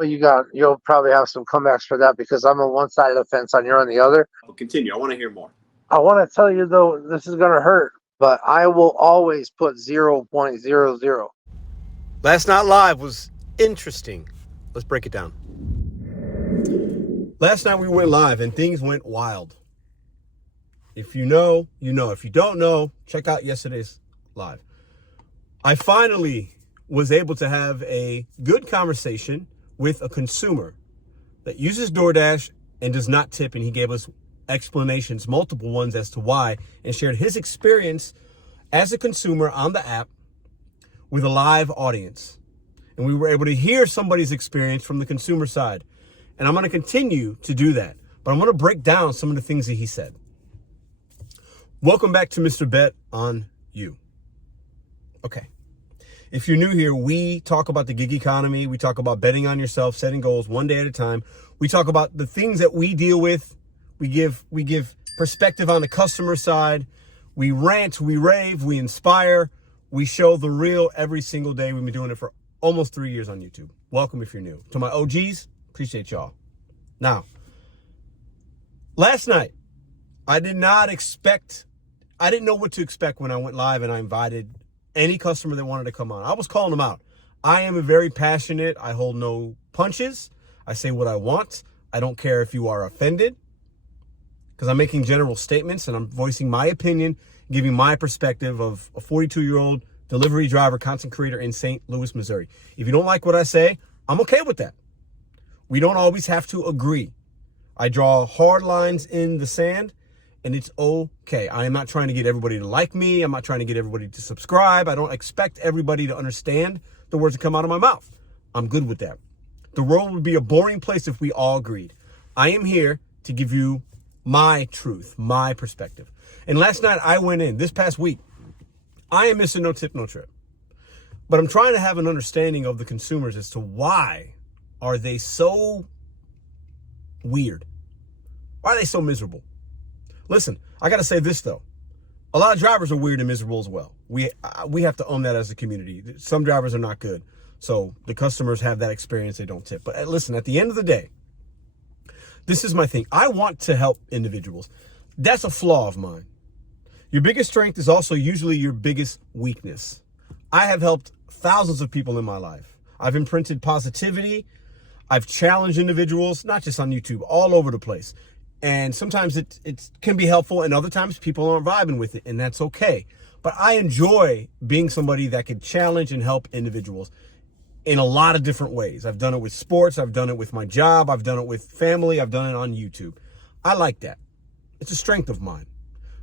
Well, you'll probably have some comebacks for that because I'm on one side of the fence and you're on the other. Well, continue. I want to hear more. I want to tell you though, this is gonna hurt, but I will always put 0.00. Last Night Live was interesting. Let's break it down. Last night we went live and things went wild. If you know, you know. If you don't know, check out yesterday's live. I finally was able to have a good conversation with a consumer that uses DoorDash and does not tip, and he gave us explanations, multiple ones as to why, and shared his experience as a consumer on the app with a live audience. And we were able to hear somebody's experience from the consumer side. And I'm going to continue to do that, but I'm going to break down some of the things that he said. Welcome back to Mr. Bet on You. Okay. If you're new here, we talk about the gig economy. We talk about betting on yourself, setting goals one day at a time. We talk about the things that we deal with. We give perspective on the customer side. We rant, we rave, we inspire. We show the real every single day. We've been doing it for almost 3 years on YouTube. Welcome if you're new. To my OGs, appreciate y'all. Now, last night, I didn't know what to expect when I went live and I invited any customer that wanted to come on. I was calling them out. I am a very passionate. I hold no punches. I say what I want. I don't care if you are offended because I'm making general statements and I'm voicing my opinion, giving my perspective of a 42-year-old delivery driver, content creator in St. Louis, Missouri. If you don't like what I say, I'm okay with that. We don't always have to agree. I draw hard lines in the sand, and it's okay. I am not trying to get everybody to like me. I'm not trying to get everybody to subscribe. I don't expect everybody to understand the words that come out of my mouth. I'm good with that. The world would be a boring place if we all agreed. I am here to give you my truth, my perspective. And last night I went in, this past week, I am missing no tip, no trip. But I'm trying to have an understanding of the consumers as to why are they so weird? Why are they so miserable? Listen, I got to say this, though. A lot of drivers are weird and miserable as well. We have to own that as a community. Some drivers are not good. So the customers have that experience. They don't tip. But listen, at the end of the day, this is my thing. I want to help individuals. That's a flaw of mine. Your biggest strength is also usually your biggest weakness. I have helped thousands of people in my life. I've imprinted positivity. I've challenged individuals, not just on YouTube, all over the place. And sometimes it can be helpful, and other times people aren't vibing with it, and that's okay. But I enjoy being somebody that can challenge and help individuals in a lot of different ways. I've done it with sports. I've done it with my job. I've done it with family. I've done it on YouTube. I like that. It's a strength of mine.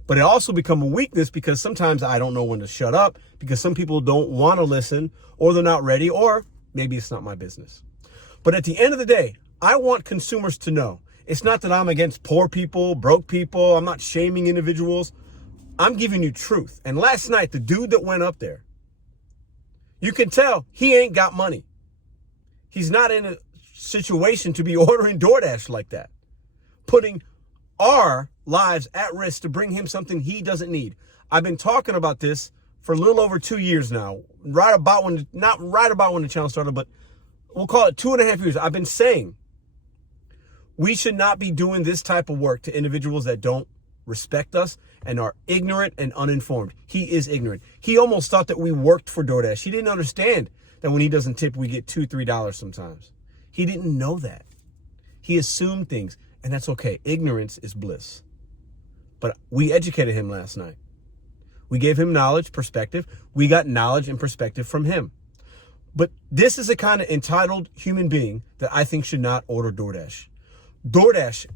But it also become a weakness because sometimes I don't know when to shut up because some people don't want to listen, or they're not ready, or maybe it's not my business. But at the end of the day, I want consumers to know it's not that I'm against poor people, broke people. I'm not shaming individuals. I'm giving you truth. And last night, the dude that went up there, you can tell he ain't got money. He's not in a situation to be ordering DoorDash like that, putting our lives at risk to bring him something he doesn't need. I've been talking about this for a little over 2 years now, not right about when the channel started, but we'll call it 2.5 years. I've been saying we should not be doing this type of work to individuals that don't respect us and are ignorant and uninformed. He is ignorant. He almost thought that we worked for DoorDash. He didn't understand that when he doesn't tip, we get $2, $3 sometimes. He didn't know that. He assumed things, and that's okay. Ignorance is bliss. But we educated him last night. We gave him knowledge, perspective. We got knowledge and perspective from him. But this is a kind of entitled human being that I think should not order DoorDash. DoorDash,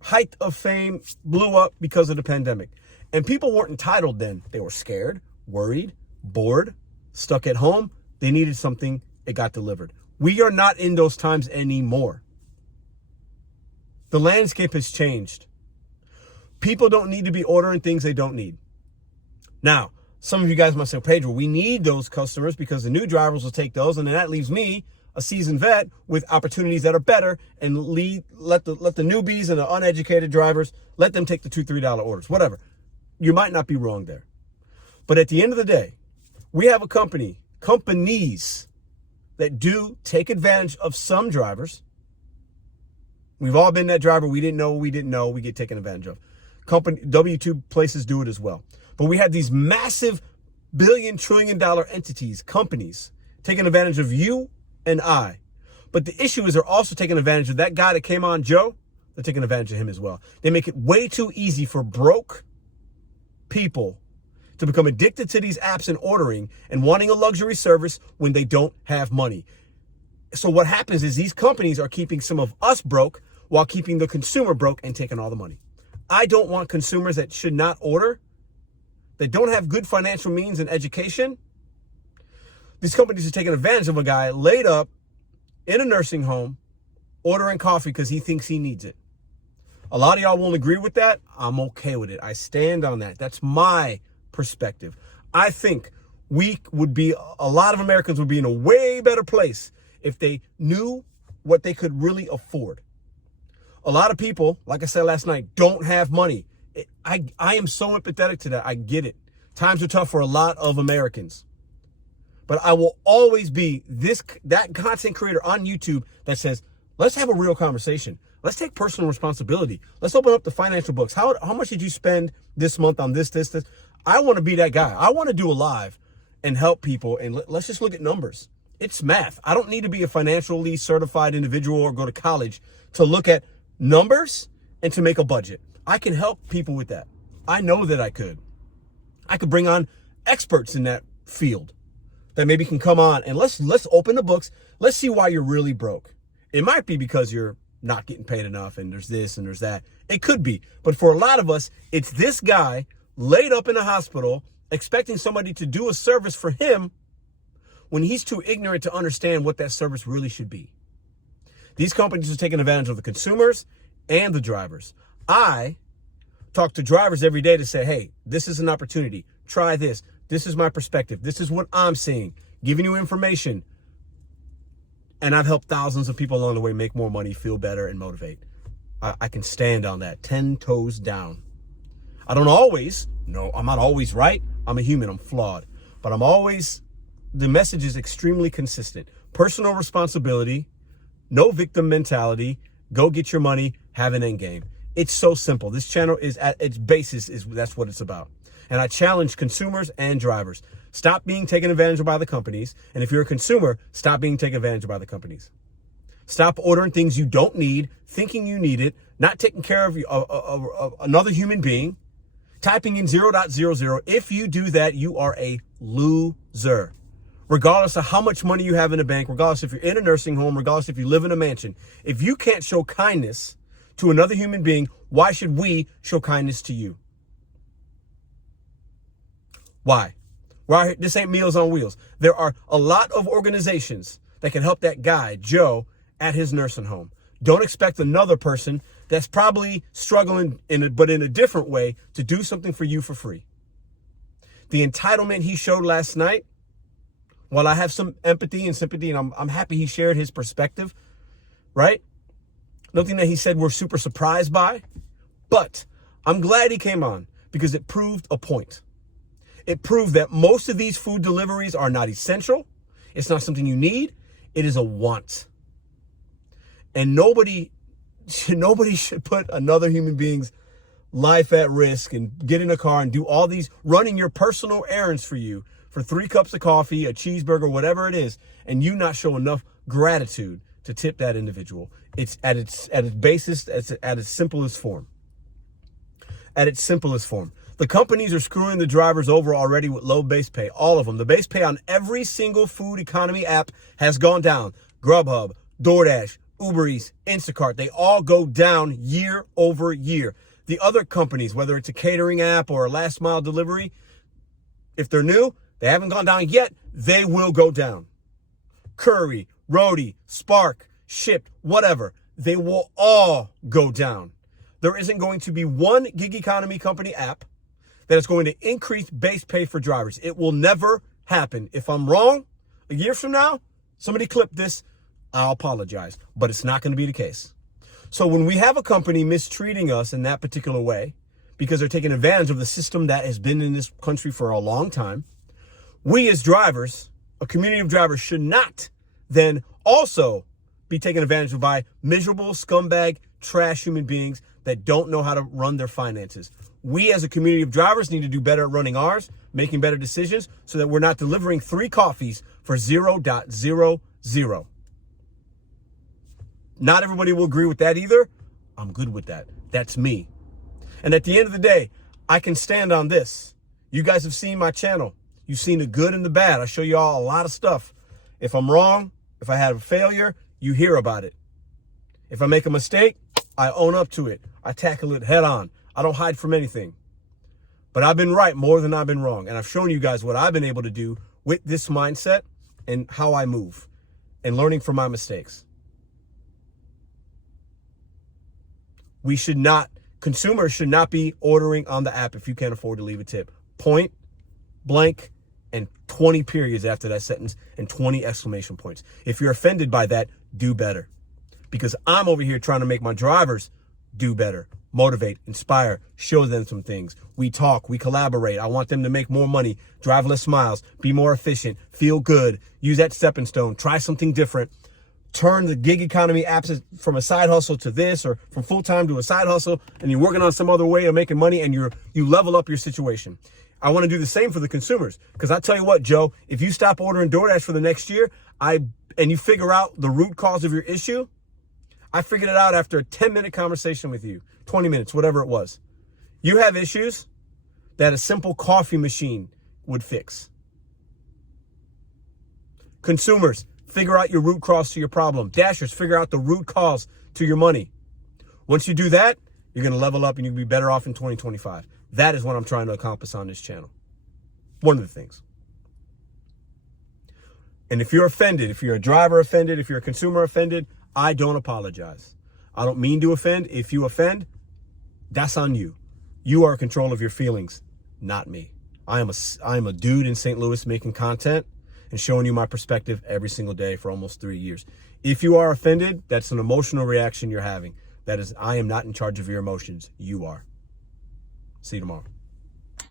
height of fame, blew up because of the pandemic. And people weren't entitled then. They were scared, worried, bored, stuck at home. They needed something. It got delivered. We are not in those times anymore. The landscape has changed. People don't need to be ordering things they don't need. Now, some of you guys might say, Pedro, we need those customers because the new drivers will take those. And then that leaves me, a seasoned vet, with opportunities that are better, and let the newbies and the uneducated drivers, let them take the $2, $3 orders, whatever. You might not be wrong there. But at the end of the day, we have a companies that do take advantage of some drivers. We've all been that driver. We didn't know, we get taken advantage of. Company W-2 places do it as well. But we have these massive billion, trillion dollar entities, companies, taking advantage of you and I. But the issue is they're also taking advantage of that guy that came on, Joe. They're taking advantage of him as well. They make it way too easy for broke people to become addicted to these apps and ordering and wanting a luxury service when they don't have money. So what happens is these companies are keeping some of us broke while keeping the consumer broke and taking all the money. I don't want consumers that should not order, that don't have good financial means and education. These companies are taking advantage of a guy laid up in a nursing home ordering coffee because he thinks he needs it. A lot of y'all won't agree with that. I'm okay with it. I stand on that. That's my perspective. I think a lot of Americans would be in a way better place if they knew what they could really afford. A lot of people, like I said last night, don't have money. I am so empathetic to that. I get it. Times are tough for a lot of Americans. But I will always be that content creator on YouTube that says, let's have a real conversation. Let's take personal responsibility. Let's open up the financial books. How much did you spend this month on this? I want to be that guy. I want to do a live and help people. And let's just look at numbers. It's math. I don't need to be a financially certified individual or go to college to look at numbers and to make a budget. I can help people with that. I know that I could. I could bring on experts in that field that maybe can come on and let's open the books. Let's see why you're really broke. It might be because you're not getting paid enough and there's this and there's that. It could be. But for a lot of us, it's this guy laid up in a hospital expecting somebody to do a service for him when he's too ignorant to understand what that service really should be. These companies are taking advantage of the consumers and the drivers. I talk to drivers every day to say, hey, this is an opportunity. Try this. This is my perspective. This is what I'm seeing. Giving you information. And I've helped thousands of people along the way make more money, feel better, and motivate. I can stand on that 10 toes down. I'm not always right. I'm a human. I'm flawed. But the message is extremely consistent. Personal responsibility, no victim mentality, go get your money, have an end game. It's so simple. This channel is at its basis, that's what it's about. And I challenge consumers and drivers. Stop being taken advantage of by the companies. And if you're a consumer, stop being taken advantage of by the companies. Stop ordering things you don't need, thinking you need it, not taking care of another human being, typing in 0.00. If you do that, you are a loser. Regardless of how much money you have in the bank, regardless if you're in a nursing home, regardless if you live in a mansion, if you can't show kindness to another human being, why should we show kindness to you? Why? This ain't Meals on Wheels. There are a lot of organizations that can help that guy, Joe, at his nursing home. Don't expect another person that's probably struggling but in a different way to do something for you for free. The entitlement he showed last night, while I have some empathy and sympathy, and I'm happy he shared his perspective, right? Nothing that he said we're super surprised by, but I'm glad he came on because it proved a point. It proved that most of these food deliveries are not essential. It's not something you need. It is a want. And nobody should put another human being's life at risk and get in a car and do all these, running your personal errands for you for 3 cups of coffee, a cheeseburger, whatever it is, and you not show enough gratitude to tip that individual. It's at its basis, at its simplest form. At its simplest form. The companies are screwing the drivers over already with low base pay. All of them. The base pay on every single food economy app has gone down. Grubhub, DoorDash, Uber Eats, Instacart, they all go down year over year. The other companies, whether it's a catering app or a last mile delivery, if they're new, they haven't gone down yet, they will go down. Curry, Roadie, Spark, Shipt, whatever, they will all go down. There isn't going to be one gig economy company app that is going to increase base pay for drivers. It will never happen. If I'm wrong, a year from now, somebody clip this, I'll apologize, but it's not going to be the case. So when we have a company mistreating us in that particular way, because they're taking advantage of the system that has been in this country for a long time, we as drivers, a community of drivers, should not than also be taken advantage of by miserable, scumbag, trash human beings that don't know how to run their finances. We as a community of drivers need to do better at running ours, making better decisions so that we're not delivering 3 coffees for 0.00. Not everybody will agree with that either. I'm good with that. That's me. And at the end of the day, I can stand on this. You guys have seen my channel. You've seen the good and the bad. I show you all a lot of stuff. If I'm wrong, if I have a failure, you hear about it. If I make a mistake, I own up to it. I tackle it head on. I don't hide from anything. But I've been right more than I've been wrong. And I've shown you guys what I've been able to do with this mindset and how I move and learning from my mistakes. Consumers should not be ordering on the app if you can't afford to leave a tip. Point blank and 20 periods after that sentence and 20 exclamation points. If you're offended by that, do better. Because I'm over here trying to make my drivers do better, motivate, inspire, show them some things. We talk, we collaborate. I want them to make more money, drive less miles, be more efficient, feel good, use that stepping stone, try something different. Turn the gig economy apps from a side hustle to this, or from full-time to a side hustle, and you're working on some other way of making money, and you level up your situation. I want to do the same for the consumers, because I tell you what, Joe, if you stop ordering DoorDash for the next year, and you figure out the root cause of your issue, I figured it out after a 10-minute conversation with you, 20 minutes, whatever it was. You have issues that a simple coffee machine would fix. Consumers, figure out your root cause to your problem. Dashers, figure out the root cause to your money. Once you do that, you're going to level up and you'll be better off in 2025. That is what I'm trying to accomplish on this channel. One of the things. And if you're offended, if you're a driver offended, if you're a consumer offended, I don't apologize. I don't mean to offend. If you offend, that's on you. You are in control of your feelings, not me. I am a dude in St. Louis making content and showing you my perspective every single day for almost 3 years. If you are offended, that's an emotional reaction you're having. That is, I am not in charge of your emotions. You are. See you tomorrow.